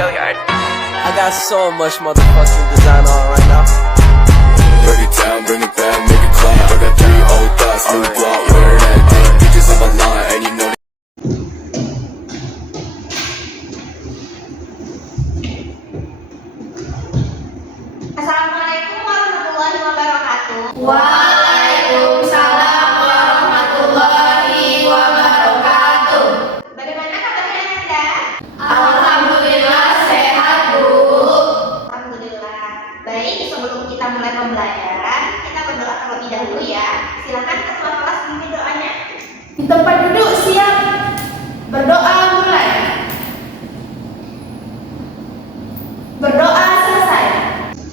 I got so much motherfucking design on right now. Break it down, bring it back, make it clap. I got 3 old thoughts, new block, where that day. Bitches on my line, and you know Assalamualaikum warahmatullahi wabarakatuh. Waalaikumsalam warahmatullahi wabarakatuh. Bagaimana kabarnya Anda? Alhamdulillah sehat, Bu. Alhamdulillah. Baik, sebelum kita mulai pembelajaran, kita berdoa terlebih dahulu ya. Silakan ketua kelas pimpin doanya. Di tempat duduk siap. Berdoa mulai. Berdoa selesai.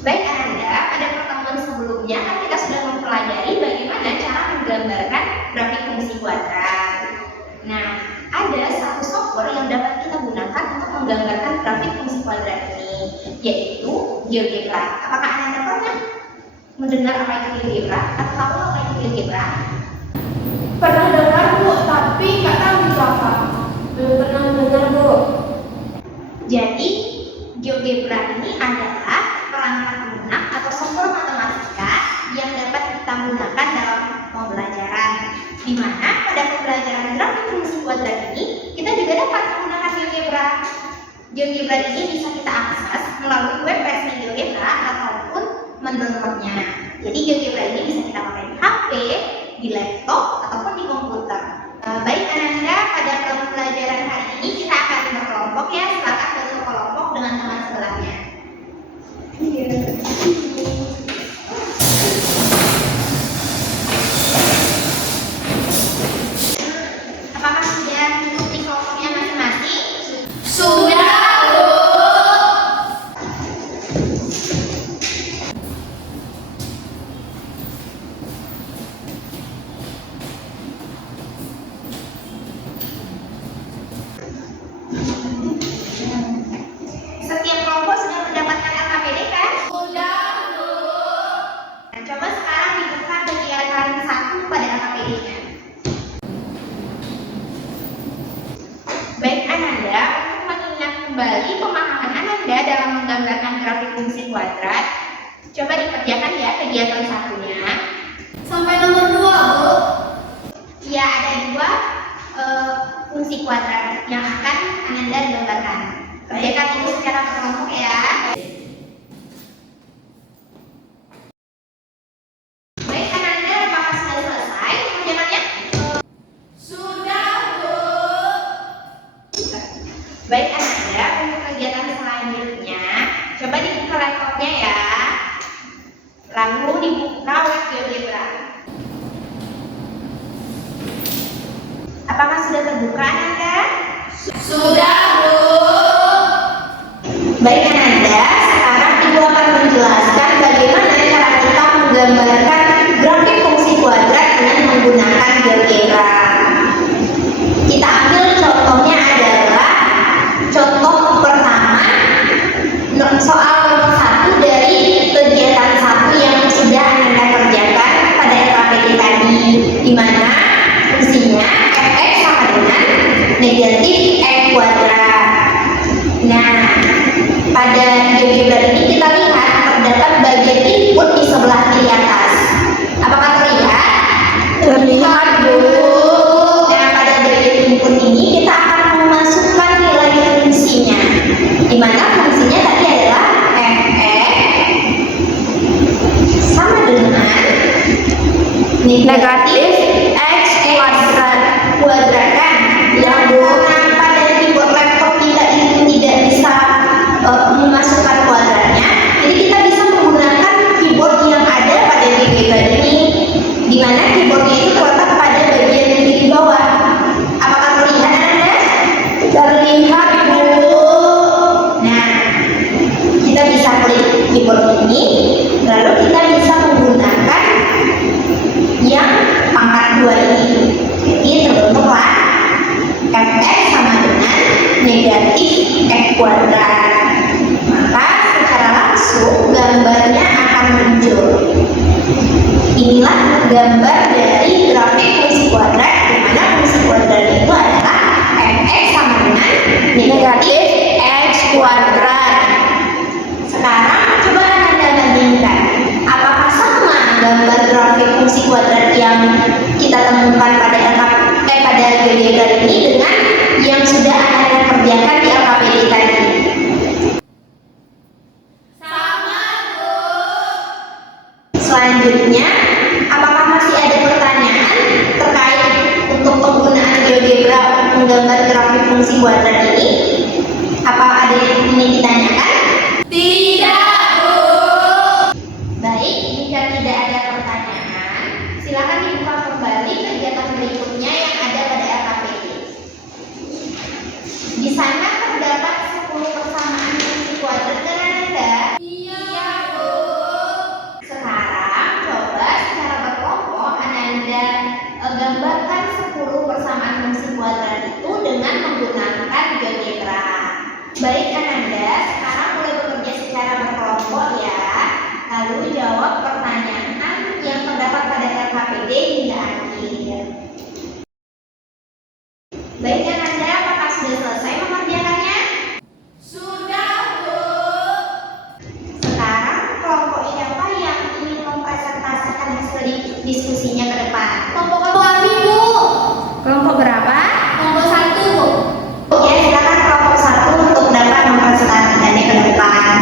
Baik Ananda, pada pertemuan sebelumnya kan kita sudah mempelajari bagaimana cara menggambarkan grafik fungsi kuadrat. Nah, ada satu software yang dapat kita gunakan untuk menggambarkan grafik fungsi kuadrat ini, yaitu GeoGebra. Apakah Ananda pernah mendengar apa itu GeoGebra atau tahu apa itu GeoGebra? Pernah dengar, Bu, tapi nggak tahu itu apa. Belum pernah dengar, Bu. Jadi, GeoGebra ini adalah perangkat lunak atau software matematika yang dapat kita gunakan dalam pembelajaran. Di mana pada pembelajaran grafik fungsi kuadrat ini kita juga dapat menggunakan GeoGebra. GeoGebra ini bisa kita akses melalui web versi GeoGebra ataupun mendownloadnya. Jadi GeoGebra ini bisa kita pakai di HP, di laptop ataupun di komputer. Baik Ananda, pada pembelajaran hari ini kita akan berkelompok ya. Silakan berkelompok dengan teman sebelahnya. Apakah sudah mengikuti kelompoknya masing-masing? Sudah, Bu. Setiap kelompok sudah mendapatkan LKPD kan? Sudah, Bu. Nah, coba sekarang dibuka kegiatan 1 pada LKPD-nya. Baik Ananda, untuk mengingat kembali pemahaman Ananda dalam menggambarkan grafik fungsi kuadrat, coba dikerjakan ya kegiatan 1-nya. Sampai nomor 2, Bu. Ya, ada 2 fungsi kuadrat yang akan Ananda gambarkan. Kerjakan ini secara berkelompok ya. Baik Ananda, apakah sudah selesai kerjaannya? Sudah, Bu. Baik Ananda, untuk kegiatan selanjutnya, coba dibuka laptopnya ya. Lalu dibuka web GeoGebra. Apakah sudah terbuka Ananda? Sudah, Bu. Baik Ananda, sekarang Ibu akan menjelaskan bagaimana cara kita menggambarkan grafik fungsi kuadrat dengan menggunakan GeoGebra. Kita ambil contohnya adalah contoh pertama, soal nomor 1 dari kegiatan 1 yang sudah Ananda kerjakan pada LKPD tadi, di mana fungsinya fx sama dengan negatif x kuadrat. Nah, pada GeoGebra ini kita lihat terdapat bagian input di sebelah kiri atas. Apakah terlihat? Terlihat, Bu. Nah, pada bagian input ini kita akan memasukkan nilai fungsinya, di mana fungsinya tadi adalah fx sama dengan negatif x kuadrat kan? Yang karena pada keyboard laptop kita itu tidak bisa memasukkan kuadratnya, jadi kita bisa menggunakan keyboard yang ada pada GeoGebra ini, di mana keyboardnya itu terletak pada bagian kiri bawah. Apakah terlihat Anda? Terlihat, Bu. Nah, kita bisa klik keyboard ini, lalu kita bisa menggunakan yang pangkat 2 ini. Jadi terbentuklah fx sama dengan negatif x kuadrat. Maka secara langsung gambarnya akan muncul. Inilah gambar dari grafik fungsi kuadrat, di mana fungsi kuadrat itu adalah fx sama dengan negatif x kuadrat. kerjakan di LKPD tadi. Selanjutnya, apakah masih ada pertanyaan terkait untuk penggunaan GeoGebra menggambar grafik fungsi kuadrat ini? Apa ada yang ingin ditanyakan? Tidak, Bu. Baik, jika tidak ada pertanyaan, silakan dibuka kembali kegiatan berikutnya yang ada pada LKPD. Di sana terdapat 10 persamaan fungsi kuadrat dengan Anda. Iya, Bu. Sekarang coba secara berkelompok Ananda gambarkan 10 persamaan fungsi kuadrat itu dengan menggunakan GeoGebra. Baik Ananda, sekarang mulai bekerja secara berkelompok ya. Lalu jawab pertanyaan yang terdapat pada LKPD hingga akhir. Baik Ananda, apakah sudah selesai mengerjakannya? Sudah, Bu. Sekarang kelompok siapa yang ingin mempresentasikan hasil diskusinya ke depan? Kelompok kami, Bu. Kelompok berapa? Kelompok 1, Bu. Ya, silakan kelompok 1 untuk dapat mempresentasikannya ke depan.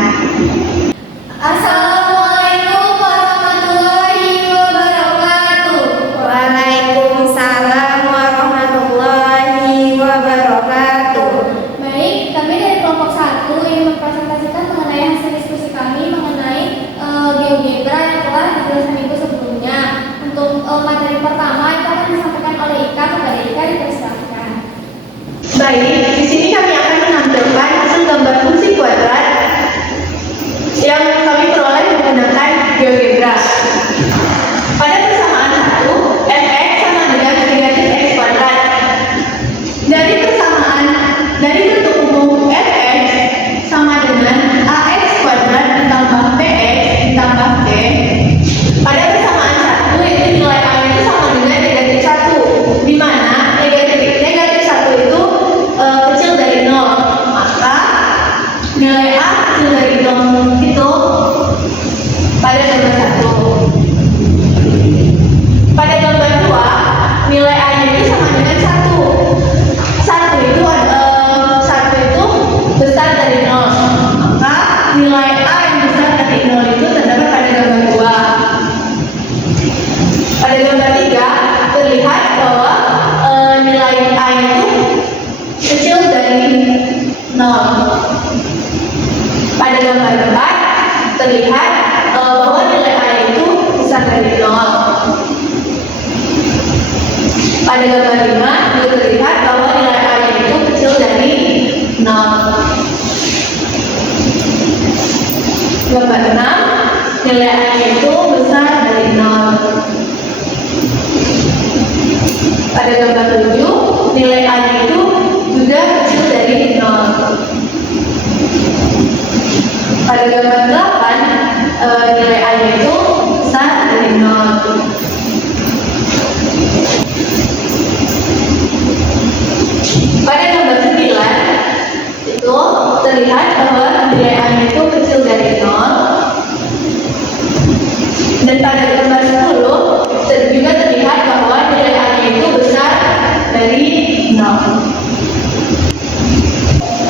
Assalamualaikum warahmatullahi wabarakatuh. Waalaikumsalam warahmatullahi wabarakatuh. Baik, kami dari kelompok 1 ingin mempresentasikan mengenai hasil diskusi kami mengenai GeoGebra yang telah dijelaskan Ibu sebelumnya. Untuk materi pertama itu akan disampaikan oleh Ika, kepada Ika dipersilakan. Baik, di sini kami akan menampilkan hasil gambar fungsi kuadrat yang kami peroleh menggunakan GeoGebra. Pada persamaan 1, fx sama dengan negatif x kuadrat. Dari bentuk umum fx sama dengan ax kuadrat ditambah bx ditambah c. Pada persamaan 1 itu nilai a itu sama dengan negatif 1, di mana negatif 1 itu kecil dari 0, maka nilai a kecil dari 0 itu pada gambar 1. Pada gambar 2, nilai a nya itu sama dengan 1. 1 itu besar dari 0, maka nilai a yang besar dari 0 itu terdapat pada gambar 2. Pada gambar 3 terlihat bahwa nilai a itu kecil dari 0. Pada gambar 4 terlihat bahwa nilai a itu besar dari 0. Pada gambar 5 juga terlihat bahwa nilai a itu kecil dari 0. Gambar 6 nilai a itu besar dari 0. Pada gambar 7 nilai a itu juga kecil dari 0. Pada gambar 8 nilai a itu besar dari 0. Pada gambar 9 itu terlihat bahwa nilai a itu kecil dari 0. Dan pada gambar 10 juga terlihat bahwa nilai a itu besar dari 0.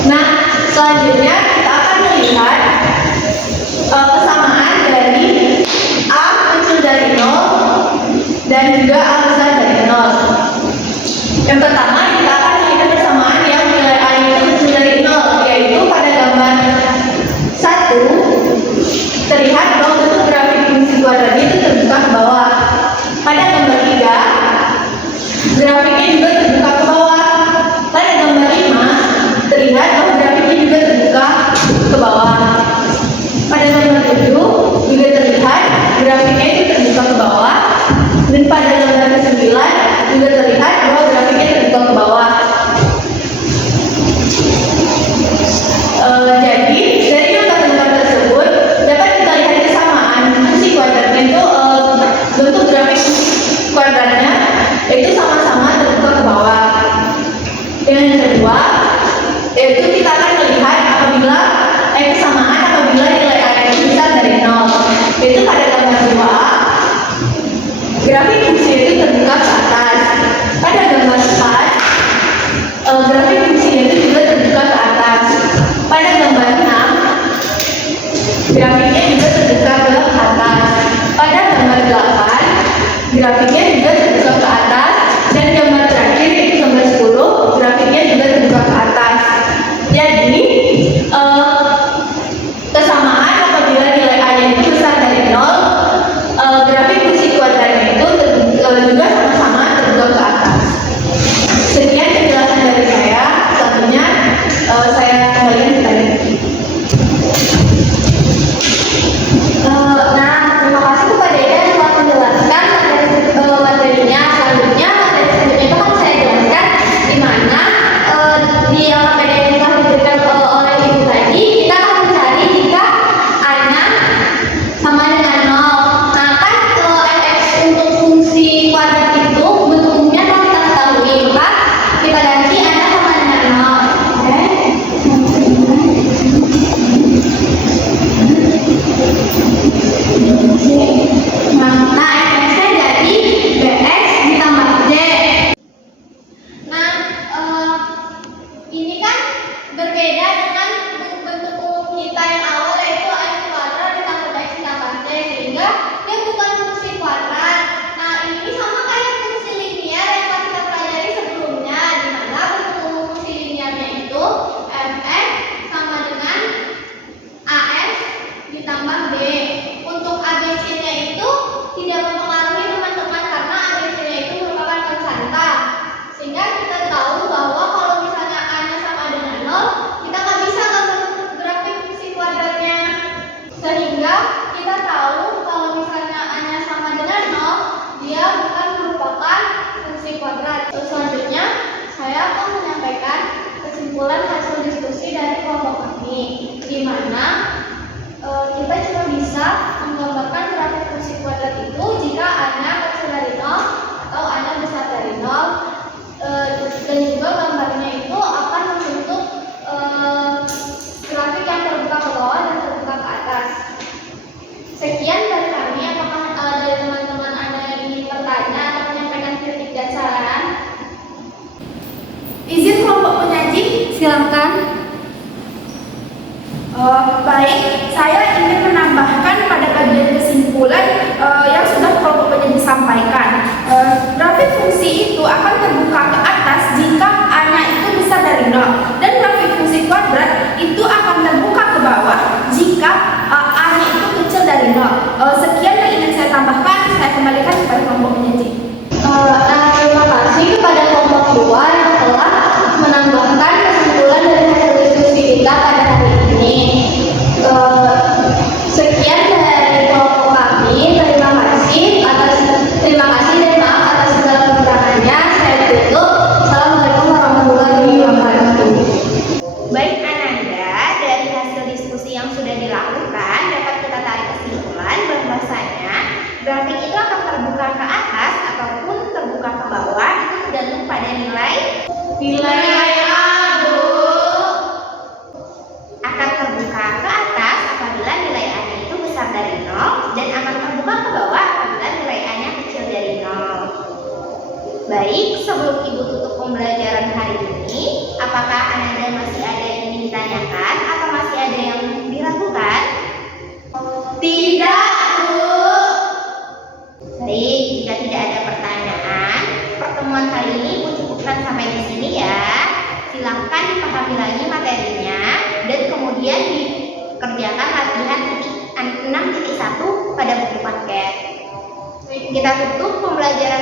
Nah, selanjutnya kita akan melihat Grafiknya juga terbuka ke atas. Pada gambar 8, grafiknya juga terbuka ke atas, dan gambar terakhir yaitu gambar 10, grafiknya juga terbuka ke atas. Jadi, kesamaan apabila nilai A-nya itu besar dari 0, grafik fungsi kuadratnya itu juga sama-sama terbuka ke atas. Sekian penjelasan dari saya. Selanjutnya saya kembalikan ke tadi. Nah, terima kasih kepada Ida yang telah menjelaskan materinya. Selanjutnya, materi selanjutnya itu kan saya jelaskan di mana di LKPD yang telah diberikan oleh Ibu tadi, kita akan mencari jika A-nya sama dengan 0. Nah, kan fx untuk fungsi kuadrat itu bentuknya telah kita ketahui, maka kita ganti A-nya sama dengan 0. Oke? Nah, fx-nya jadi bx ditambah j. Nah, ini kan berbeda dengan bentuk umum kita yang awal yaitu x kuadrat ditambah bx ditambah c, sehingga dia bukan fungsi kuadrat. Nah, ini sama kayak fungsi linier yang telah kita pelajari sebelumnya, di mana bentuk umum fungsi liniernya itu fx sama dengan ax ditambah b. Untuk ABC-nya itu tidak mempengaruhi teman-teman karena ABC-nya itu merupakan konstanta. Sehingga kita tahu bahwa kalau misalnya A-nya sama dengan 0, kita nggak bisa gambar grafik fungsi kuadratnya. Sehingga kita tahu kalau misalnya A-nya sama dengan 0, dia bukan merupakan fungsi kuadrat. Terus selanjutnya, saya akan menyampaikan kesimpulan hasil diskusi dari kelompok kami, di mana kita cuma bisa menggambarkan grafik fungsi kuadrat itu jika A-nya kecil dari 0 atau A-nya besar dari 0, dan juga gambarnya itu akan membentuk grafik yang terbuka ke bawah dan terbuka ke atas. Sekian dari kami. Apakah dari teman-teman ada yang ingin bertanya atau menyampaikan kritik dan saran? Izin kelompok penyaji, silakan. Baik, saya ingin menambahkan pada bagian kesimpulan yang sudah kelompok penyaji sampaikan. Grafik fungsi itu akan terbuka ke atas jika A-nya itu besar dari 0, dan grafik fungsi kuadrat itu akan terbuka ke bawah jika A-nya itu kecil dari 0. Sekian yang ingin saya tambahkan, saya kembalikan kepada kelompok penyaji. Terima kasih kepada kelompok 2 yang telah menambahkan kesimpulan dari hasil diskusi kita pada hari ini. Sekian dari kelompok kami. Terima kasih dan maaf atas segala kekurangannya. Saya tutup. Assalamualaikum warahmatullahi wabarakatuh. Baik Ananda, dari hasil diskusi yang sudah dilakukan dapat kita tarik kesimpulan bahwasanya grafik itu akan terbuka ke atas ataupun terbuka ke bawah, itu tergantung pada nilai A, Bu. Akan terbuka ke atas apabila nilai A-nya itu besar dari 0, dan akan terbuka ke bawah apabila nilai A-nya kecil dari 0. Baik, sebelum Ibu tutup pembelajaran hari ini, apakah Ananda masih ada yang ingin ditanyakan atau masih ada yang diragukan? Tidak, Bu. Baik, jika tidak ada pertanyaan, pertemuan kali ini Ibu cukupkan sampai di sini ya. Silahkan dipahami lagi materinya dan kemudian dikerjakan latihan 6.1 pada buku paket. Kita tutup pembelajaran